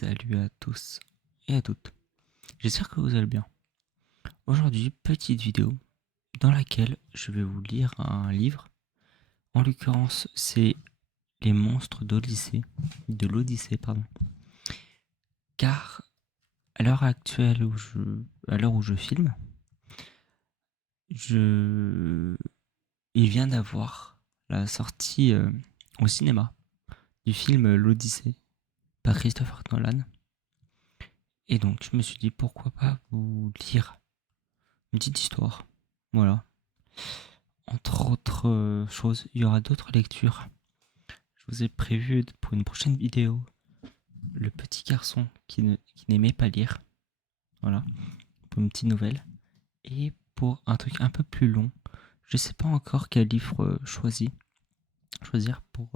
Salut à tous et à toutes. J'espère que vous allez bien. Aujourd'hui, petite vidéo dans laquelle je vais vous lire un livre. En l'occurrence, c'est Les monstres de l'Odyssée, pardon. Car à l'heure actuelle à l'heure où je filme, il vient d'avoir la sortie au cinéma du film L'Odyssée par Christopher Nolan. Et donc, je me suis dit pourquoi pas vous lire une petite histoire. Voilà. Entre autres choses, il y aura d'autres lectures. Je vous ai prévu pour une prochaine vidéo le petit garçon qui n'aimait pas lire. Voilà, pour une petite nouvelle. Et pour un truc un peu plus long, je ne sais pas encore quel livre choisir pour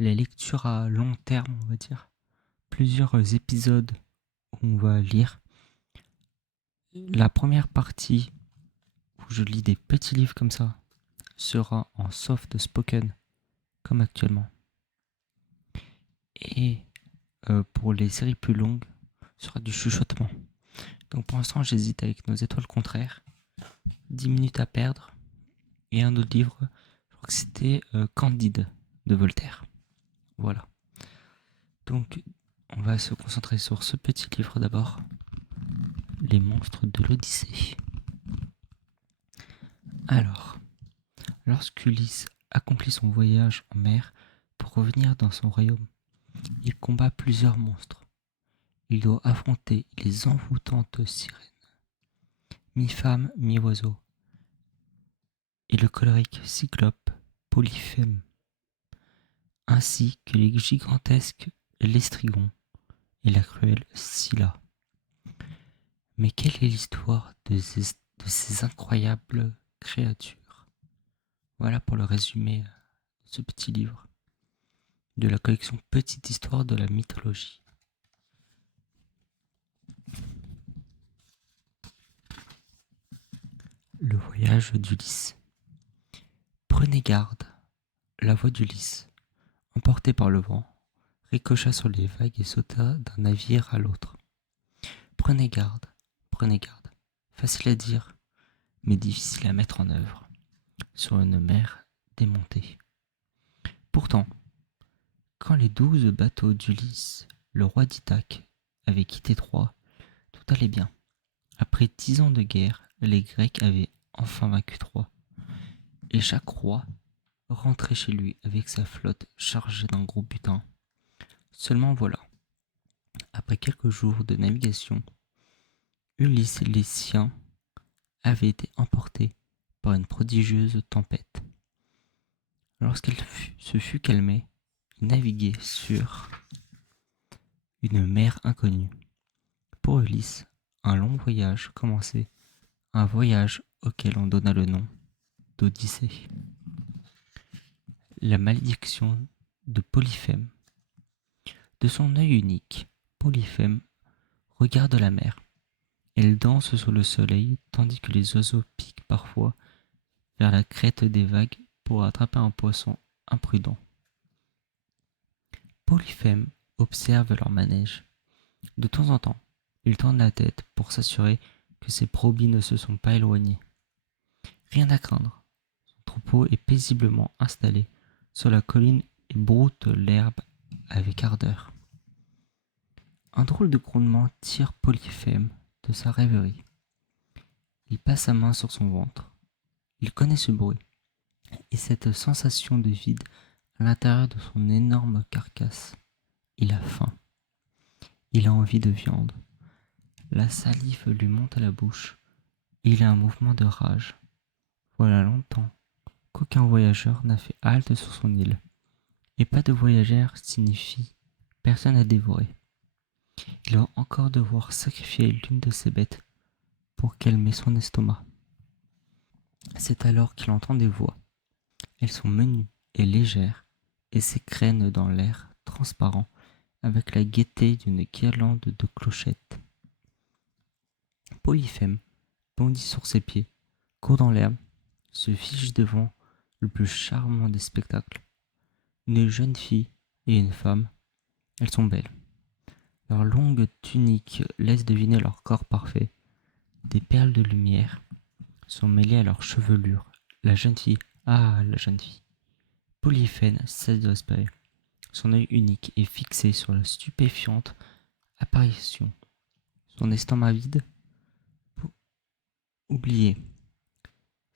les lectures à long terme, on va dire. Plusieurs épisodes où on va lire. La première partie où je lis des petits livres comme ça sera en soft spoken, comme actuellement. Et pour les séries plus longues, ce sera du chuchotement. Donc pour l'instant, j'hésite avec Nos étoiles contraires, 10 minutes à perdre, et un autre livre, je crois que c'était Candide de Voltaire. Voilà. Donc on va se concentrer sur ce petit livre d'abord, Les monstres de l'Odyssée. Alors, lorsqu'Ulysse accomplit son voyage en mer pour revenir dans son royaume, il combat plusieurs monstres. Il doit affronter les envoûtantes sirènes, mi-femme, mi-oiseau, et le colérique cyclope Polyphème, ainsi que les gigantesques Lestrygons et la cruelle Scylla. Mais quelle est l'histoire de ces incroyables créatures? Voilà pour le résumé de ce petit livre, de la collection Petite Histoire de la mythologie. Le voyage d'Ulysse. Prenez garde, la voix d'Ulysse, emportée par le vent, ricocha sur les vagues et sauta d'un navire à l'autre. Prenez garde, prenez garde. Facile à dire, mais difficile à mettre en œuvre, sur une mer démontée. Pourtant, quand les 12 bateaux d'Ulysse, le roi d'Ithaque, avaient quitté Troie, tout allait bien. Après 10 ans de guerre, les Grecs avaient enfin vaincu Troie, et chaque roi rentrait chez lui avec sa flotte chargée d'un gros butin. Seulement voilà, après quelques jours de navigation, Ulysse et les siens avaient été emportés par une prodigieuse tempête. Lorsqu'elle se fut calmée, ils naviguaient sur une mer inconnue. Pour Ulysse, un long voyage commençait, un voyage auquel on donna le nom d'Odyssée. La malédiction de Polyphème. De son œil unique, Polyphème regarde la mer. Elle danse sous le soleil tandis que les oiseaux piquent parfois vers la crête des vagues pour attraper un poisson imprudent. Polyphème observe leur manège. De temps en temps, il tourne la tête pour s'assurer que ses brebis ne se sont pas éloignées. Rien à craindre, son troupeau est paisiblement installé sur la colline et broute l'herbe avec ardeur. Un drôle de grondement tire Polyphème de sa rêverie. Il passe sa main sur son ventre. Il connaît ce bruit et cette sensation de vide à l'intérieur de son énorme carcasse. Il a faim. Il a envie de viande. La salive lui monte à la bouche. Il a un mouvement de rage. Voilà longtemps qu'aucun voyageur n'a fait halte sur son île. Et pas de voyageur signifie personne à dévorer. Il va encore devoir sacrifier l'une de ses bêtes pour calmer son estomac. C'est alors qu'il entend des voix. Elles sont menues et légères et s'égrènent dans l'air transparent avec la gaieté d'une guirlande de clochettes. Polyphème bondit sur ses pieds, court dans l'herbe, se fiche devant le plus charmant des spectacles. Une jeune fille et une femme, elles sont belles. Leurs longues tuniques laissent deviner leur corps parfait. Des perles de lumière sont mêlées à leur chevelure. La jeune fille, ah, la jeune fille. Polyphème cesse de respirer. Son œil unique est fixé sur la stupéfiante apparition. Son estomac vide, oublié.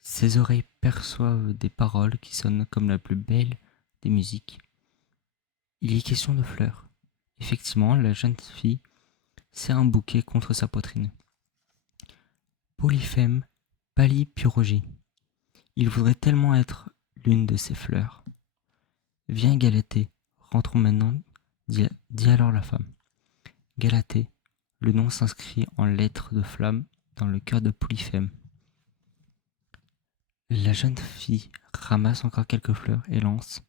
Ses oreilles perçoivent des paroles qui sonnent comme la plus belle des musiques. Il y est question de fleurs. Effectivement, la jeune fille serre un bouquet contre sa poitrine. Polyphème pâlit puis rougit. Il voudrait tellement être l'une de ces fleurs. Viens, Galatée, rentrons maintenant, dit alors la femme. Galatée, le nom s'inscrit en lettres de flamme dans le cœur de Polyphème. La jeune fille ramasse encore quelques fleurs et lance.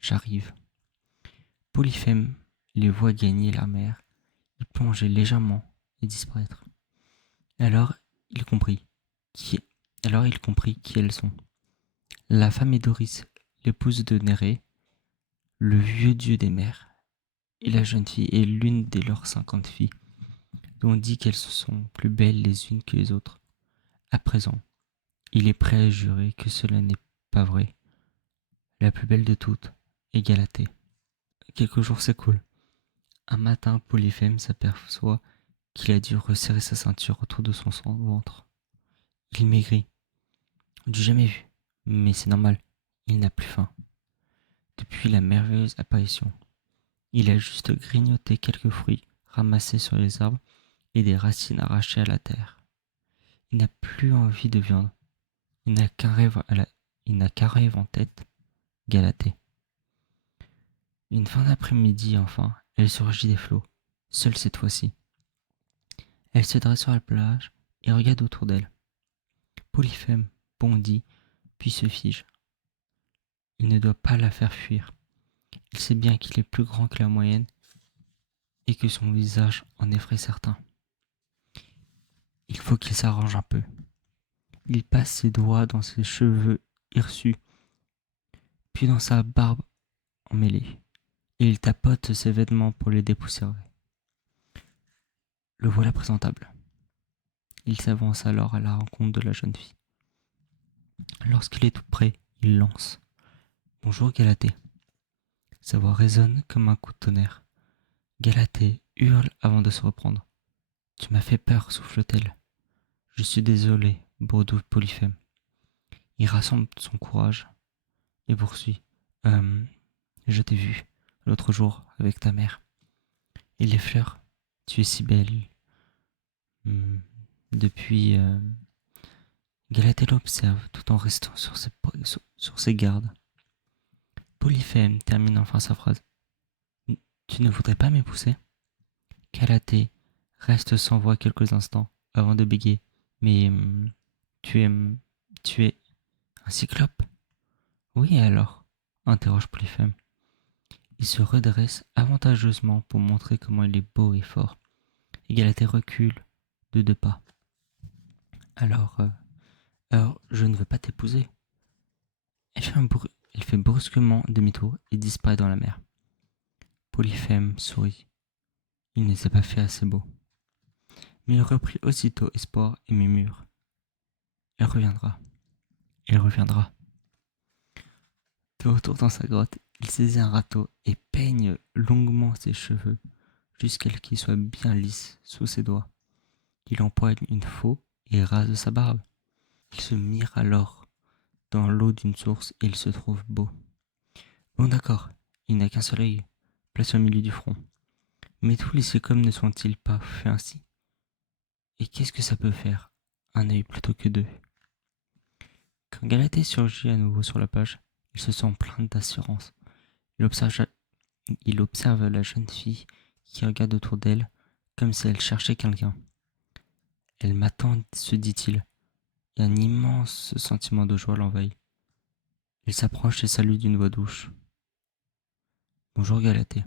J'arrive. Polyphème les voit gagner la mer, y plonger légèrement et disparaître. Alors il comprit qui elles sont. La femme est Doris, l'épouse de Nérée, le vieux dieu des mers, et la jeune fille est l'une des leurs 50 filles, dont on dit qu'elles sont plus belles les unes que les autres. À présent, il est prêt à jurer que cela n'est pas vrai. La plus belle de toutes est Galatée. Quelques jours s'écoulent. Un matin, Polyphème s'aperçoit qu'il a dû resserrer sa ceinture autour de son ventre. Il maigrit. Du jamais vu. Mais c'est normal, il n'a plus faim. Depuis la merveilleuse apparition, il a juste grignoté quelques fruits ramassés sur les arbres et des racines arrachées à la terre. Il n'a plus envie de viande. Il n'a qu'un rêve en tête, Galatée. Une fin d'après-midi, enfin, elle surgit des flots, seule cette fois-ci. Elle se dresse sur la plage et regarde autour d'elle. Polyphème bondit, puis se fige. Il ne doit pas la faire fuir. Il sait bien qu'il est plus grand que la moyenne et que son visage en effraie certains. Il faut qu'il s'arrange un peu. Il passe ses doigts dans ses cheveux hirsutes, puis dans sa barbe emmêlée, et il tapote ses vêtements pour les dépoussiérer. Le voilà présentable. Il s'avance alors à la rencontre de la jeune fille. Lorsqu'il est tout près, il lance. Bonjour Galatée. Sa voix résonne comme un coup de tonnerre. Galatée hurle avant de se reprendre. Tu m'as fait peur, souffle-t-elle. Je suis désolé, bourdouille Polyphème. Il rassemble son courage et poursuit. Je t'ai vu l'autre jour avec ta mère. Et les fleurs, tu es si belle. Depuis, Galatée l'observe tout en restant sur ses gardes. Polyphème termine enfin sa phrase. Tu ne voudrais pas m'épouser? Galatée reste sans voix quelques instants avant de bégayer. Mais tu es, tu es un cyclope? Oui, et alors? Interroge Polyphème. Il se redresse avantageusement pour montrer comment il est beau et fort. Et Galatée recule de 2 pas. Alors, je ne veux pas t'épouser. Elle fait brusquement demi-tour et disparaît dans la mer. Polyphème sourit. Il ne s'est pas fait assez beau. Mais il reprit aussitôt espoir et murmure. Elle reviendra. Elle reviendra. De retour dans sa grotte, il saisit un râteau et peigne longuement ses cheveux jusqu'à ce qu'ils soient bien lisses sous ses doigts. Il empoigne une faux et rase sa barbe. Il se mire alors dans l'eau d'une source et il se trouve beau. Bon d'accord, il n'a qu'un seul œil, placé au milieu du front. Mais tous les cyclopes ne sont-ils pas faits ainsi? Et qu'est-ce que ça peut faire, un œil plutôt que 2? Quand Galatée surgit à nouveau sur la plage, il se sent plein d'assurance. Il observe la jeune fille qui regarde autour d'elle comme si elle cherchait quelqu'un. Elle m'attend, se dit-il, et un immense sentiment de joie l'envahit. Il s'approche et salue d'une voix douce. Bonjour Galatée.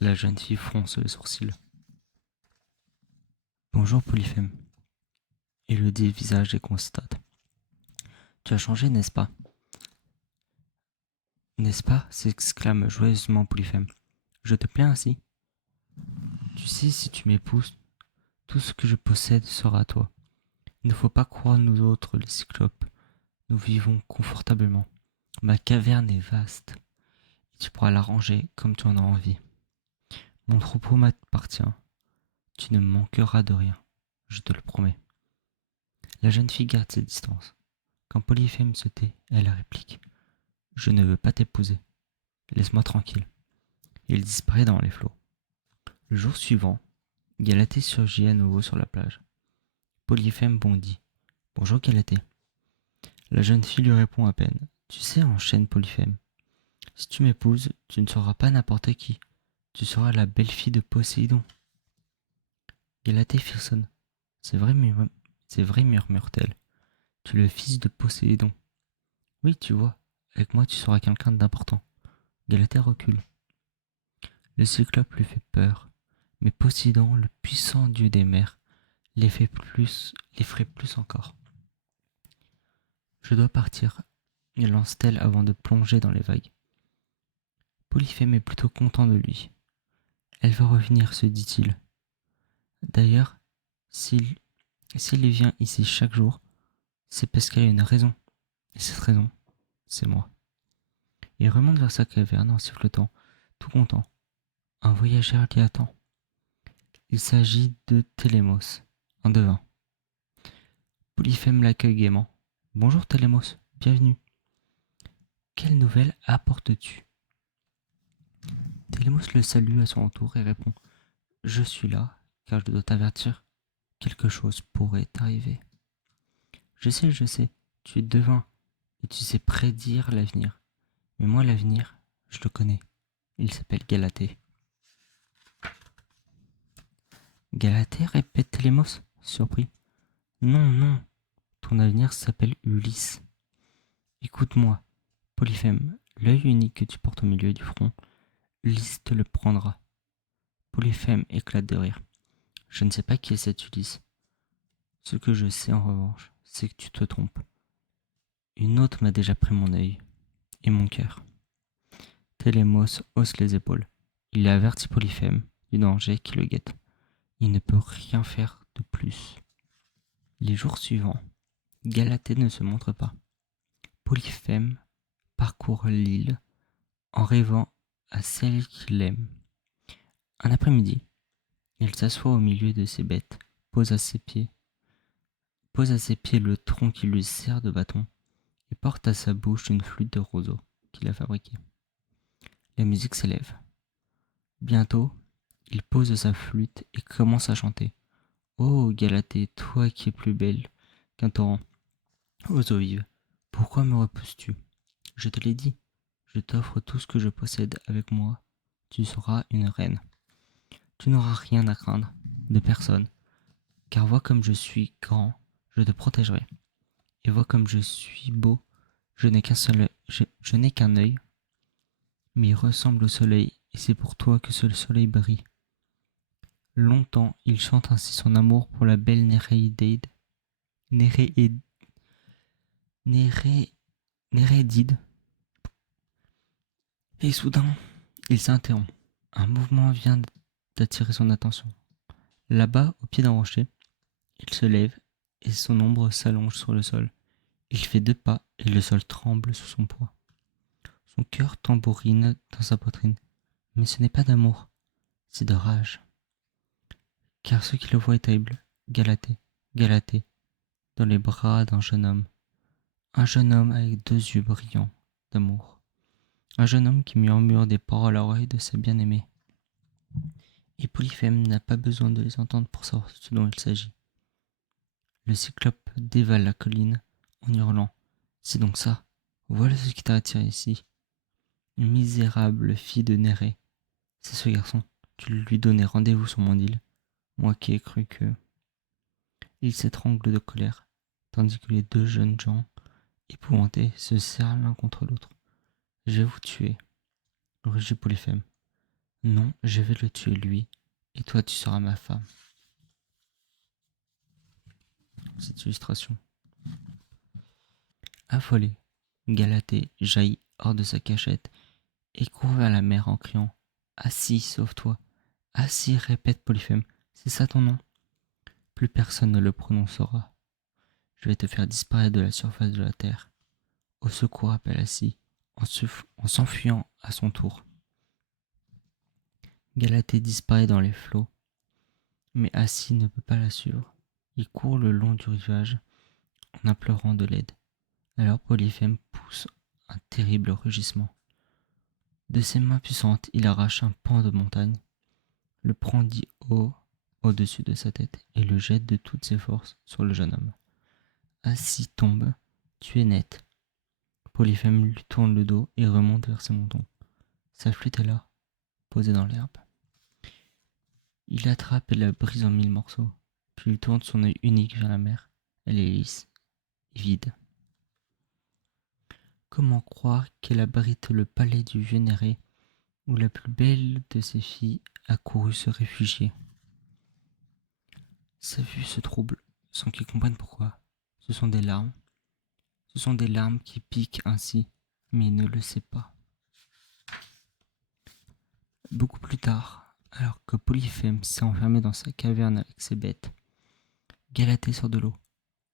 La jeune fille fronce les sourcils. Bonjour Polyphème. Il le dit visage et constate. Tu as changé, n'est-ce pas? N'est-ce pas? S'exclame joyeusement Polyphème. Je te plais ainsi? Tu Tu sais, si tu m'épouses, tout ce que je possède sera à toi. Il ne faut pas croire nous autres, les cyclopes. Nous vivons confortablement. Ma caverne est vaste, et tu pourras la ranger comme tu en as envie. Mon troupeau m'appartient. Tu ne manqueras de rien, je te le promets. La jeune fille garde ses distances. Quand Polyphème se tait, elle réplique. Je ne veux pas t'épouser. Laisse-moi tranquille. Et il disparaît dans les flots. Le jour suivant, Galatée surgit à nouveau sur la plage. Polyphème bondit. Bonjour Galatée. La jeune fille lui répond à peine. Tu sais, enchaîne Polyphème. Si tu m'épouses, tu ne seras pas n'importe qui. Tu seras la belle-fille de Poséidon. Galatée frissonne. C'est vrai, murmure-t-elle. Tu es le fils de Poséidon. Oui, tu vois, avec moi tu seras quelqu'un d'important. Galatée recule. Le cyclope lui fait peur, mais Poséidon, le puissant dieu des mers, l'effraie plus encore. Je dois partir, lance-t-elle avant de plonger dans les vagues. Polyphème est plutôt content de lui. Elle va revenir, se dit-il. D'ailleurs, s'il vient ici chaque jour, c'est parce qu'il y a une raison. Et cette raison, c'est moi. Il remonte vers sa caverne en sifflotant, tout content. Un voyageur l'y attend. Il s'agit de Télémos, un devin. Polyphème l'accueille gaiement. Bonjour Télémos, bienvenue. Quelle nouvelle apportes-tu? Télémos le salue à son tour et répond. Je suis là, car je dois t'avertir. Quelque chose pourrait t'arriver. Je sais, tu es devin, et tu sais prédire l'avenir. Mais moi, l'avenir, je le connais. Il s'appelle Galatée. Galatée, répète Télémos, surpris. Non, non, ton avenir s'appelle Ulysse. Écoute-moi, Polyphème, l'œil unique que tu portes au milieu du front, Ulysse te le prendra. Polyphème éclate de rire. Je ne sais pas qui est cet Ulysse. Ce que je sais en revanche, c'est que tu te trompes. Une autre m'a déjà pris mon œil et mon cœur. Télémos hausse les épaules. Il a averti Polyphème du danger qui le guette. Il ne peut rien faire de plus. Les jours suivants, Galatée ne se montre pas. Polyphème parcourt l'île en rêvant à celle qu'il aime. Un après-midi, il s'assoit au milieu de ses bêtes, pose à ses pieds le tronc qui lui sert de bâton et porte à sa bouche une flûte de roseau qu'il a fabriquée. La musique s'élève. Bientôt, il pose sa flûte et commence à chanter. Ô Galatée, toi qui es plus belle qu'un torrent aux eaux vives, pourquoi me repousses-tu? Je te l'ai dit, je t'offre tout ce que je possède avec moi. Tu seras une reine. Tu n'auras rien à craindre de personne, car vois comme je suis grand, je te protégerai. Et vois comme je suis beau, je n'ai qu'un œil, mais il ressemble au soleil, et c'est pour toi que ce soleil brille. Longtemps, il chante ainsi son amour pour la belle Néréide, et soudain, il s'interrompt. Un mouvement vient d'attirer son attention. Là-bas, au pied d'un rocher, il se lève et son ombre s'allonge sur le sol. Il fait 2 pas et le sol tremble sous son poids. Son cœur tambourine dans sa poitrine. Mais ce n'est pas d'amour, c'est de rage. Car ce qui le voit est terrible. Galatée, Galatée, dans les bras d'un jeune homme. Un jeune homme avec 2 yeux brillants d'amour. Un jeune homme qui murmure des paroles à l'oreille de sa bien-aimée. Et Polyphème n'a pas besoin de les entendre pour savoir ce dont il s'agit. Le cyclope dévale la colline en hurlant. C'est donc ça. Voilà ce qui t'a attiré ici. Une misérable fille de Nérée. C'est ce garçon. Tu lui donnais rendez-vous sur mon île. Moi qui ai cru que... Il s'étrangle de colère, tandis que les 2 jeunes gens, épouvantés, se serrent l'un contre l'autre. Je vais vous tuer, rugit Polyphème. Non, je vais le tuer lui, et toi tu seras ma femme. Cette illustration. Affolé, Galatée jaillit hors de sa cachette et court vers la mer en criant. Assis, sauve-toi. Ah si, répète Polyphème, c'est ça ton nom? Plus personne ne le prononcera. Je vais te faire disparaître de la surface de la terre. Au secours, appelle Assis, en s'enfuyant à son tour. Galatée disparaît dans les flots, mais Assis ne peut pas la suivre. Il court le long du rivage en implorant de l'aide. Alors Polyphème pousse un terrible rugissement. De ses mains puissantes, il arrache un pan de montagne, le prendit haut au-dessus de sa tête et le jette de toutes ses forces sur le jeune homme. Assis tombe, tué net. Polyphème lui tourne le dos et remonte vers ses moutons. Sa flûte est là, posée dans l'herbe. Il l'attrape et la brise en 1000 morceaux, puis il tourne son œil unique vers la mer. Elle est lisse et vide. Comment croire qu'elle abrite le palais du vieux Néré, où la plus belle de ses filles a couru se réfugier? Sa vue se trouble, sans qu'il comprenne pourquoi. Ce sont des larmes. Ce sont des larmes qui piquent ainsi, mais il ne le sait pas. Beaucoup plus tard, alors que Polyphème s'est enfermé dans sa caverne avec ses bêtes, Galatée sort de l'eau.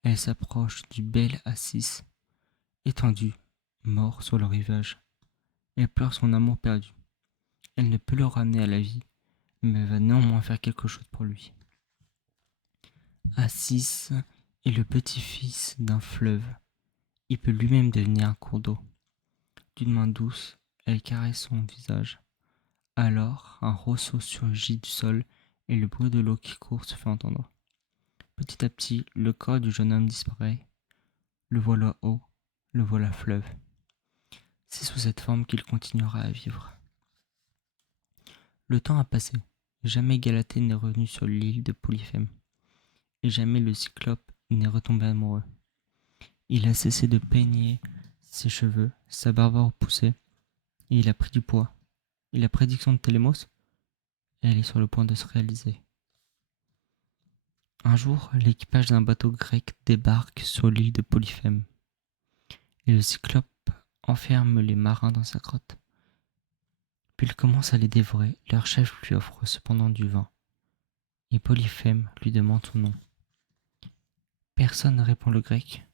Elle s'approche du bel Assis, étendu, mort sur le rivage. Elle pleure son amour perdu. Elle ne peut le ramener à la vie, mais va néanmoins faire quelque chose pour lui. Assis est le petit-fils d'un fleuve. Il peut lui-même devenir un cours d'eau. D'une main douce, elle caresse son visage. Alors, un ressaut surgit du sol et le bruit de l'eau qui court se fait entendre. Petit à petit, le corps du jeune homme disparaît. Le voilà eau, le voilà fleuve. C'est sous cette forme qu'il continuera à vivre. Le temps a passé. Jamais Galatée n'est revenu sur l'île de Polyphème. Et jamais le cyclope n'est retombé amoureux. Il a cessé de peigner ses cheveux, sa barbe a repoussé, et il a pris du poids. Et la prédiction de Télémos, elle est sur le point de se réaliser. Un jour, l'équipage d'un bateau grec débarque sur l'île de Polyphème. Et le cyclope enferme les marins dans sa grotte. Puis il commence à les dévorer. Leur chef lui offre cependant du vin. Et Polyphème lui demande son nom. Personne ne répond le grec.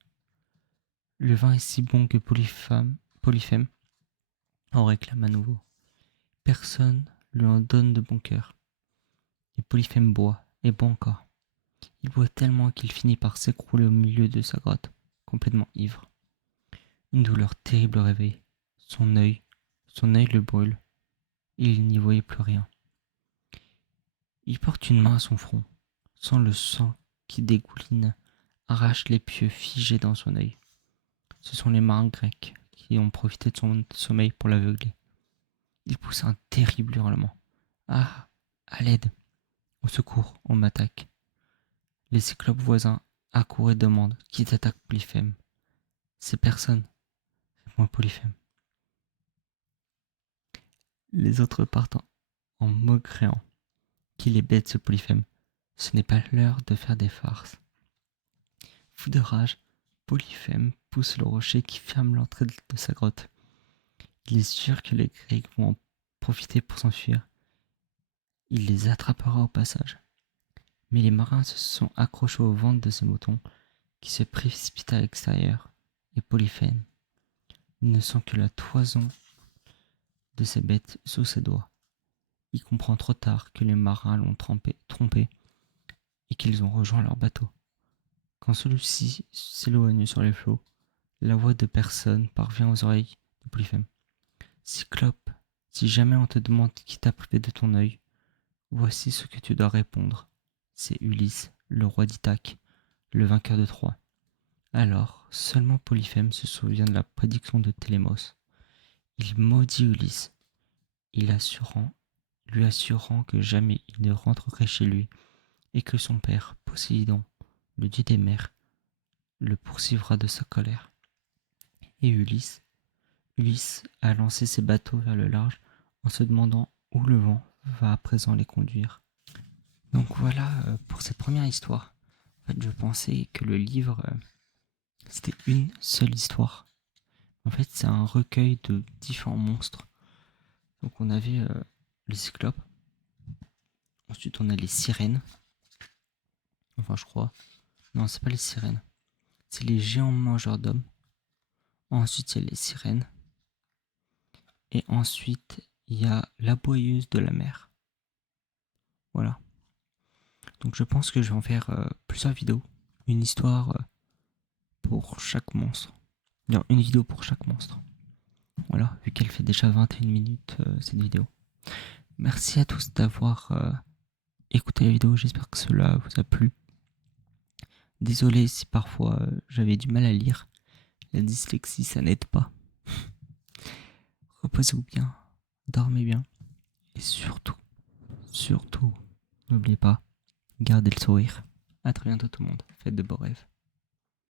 Le vin est si bon que Polyphème en réclame à nouveau. Personne lui en donne de bon cœur. Et Polyphème boit, et boit encore. Il boit tellement qu'il finit par s'écrouler au milieu de sa grotte, complètement ivre. Une douleur terrible le réveille. Son œil le brûle, et il n'y voyait plus rien. Il porte une main à son front, sans le sang qui dégouline, arrache les pieux figés dans son œil. Ce sont les marins grecs qui ont profité de son sommeil pour l'aveugler. Il pousse un terrible hurlement. Ah, à l'aide, au secours, on m'attaque. Les cyclopes voisins accourent et demandent qui t'attaque Polyphème. C'est personne, répond Polyphème. Les autres partent en maugréant. Qu'il est bête ce Polyphème. Ce n'est pas l'heure de faire des farces. Fou de rage, Polyphème pousse le rocher qui ferme l'entrée de sa grotte. Il est sûr que les Grecs vont en profiter pour s'enfuir. Il les attrapera au passage. Mais les marins se sont accrochés aux ventes de ses moutons qui se précipitent à l'extérieur, et Polyphème ne sent que la toison de ses bêtes sous ses doigts. Il comprend trop tard que les marins l'ont trompé et qu'ils ont rejoint leur bateau. Quand celui-ci s'éloigne sur les flots, la voix de personne parvient aux oreilles de Polyphème. Cyclope, si jamais on te demande qui t'a privé de ton œil, voici ce que tu dois répondre. C'est Ulysse, le roi d'Ithaque, le vainqueur de Troie. Alors, seulement Polyphème se souvient de la prédiction de Télémos. Il maudit Ulysse, lui assurant que jamais il ne rentrerait chez lui et que son père, Poséidon, le dieu des mers, le poursuivra de sa colère. Et Ulysse a lancé ses bateaux vers le large en se demandant où le vent va à présent les conduire. Donc voilà pour cette première histoire. En fait, je pensais que le livre, c'était une seule histoire. En fait, c'est un recueil de différents monstres. Donc on avait le cyclope, Ensuite, on a les sirènes. Enfin, je crois. Non, c'est pas les sirènes. C'est les géants mangeurs d'hommes. Ensuite, il y a les sirènes. Et ensuite, il y a l'aboyeuse de la mer. Voilà. Donc, je pense que je vais en faire plusieurs vidéos. Une histoire pour chaque monstre. Non, une vidéo pour chaque monstre. Voilà, vu qu'elle fait déjà 21 minutes cette vidéo. Merci à tous d'avoir écouté la vidéo. J'espère que cela vous a plu. Désolé si parfois j'avais du mal à lire. La dyslexie, ça n'aide pas. Reposez-vous bien, dormez bien. Et surtout, n'oubliez pas, gardez le sourire. À très bientôt tout le monde. Faites de beaux rêves.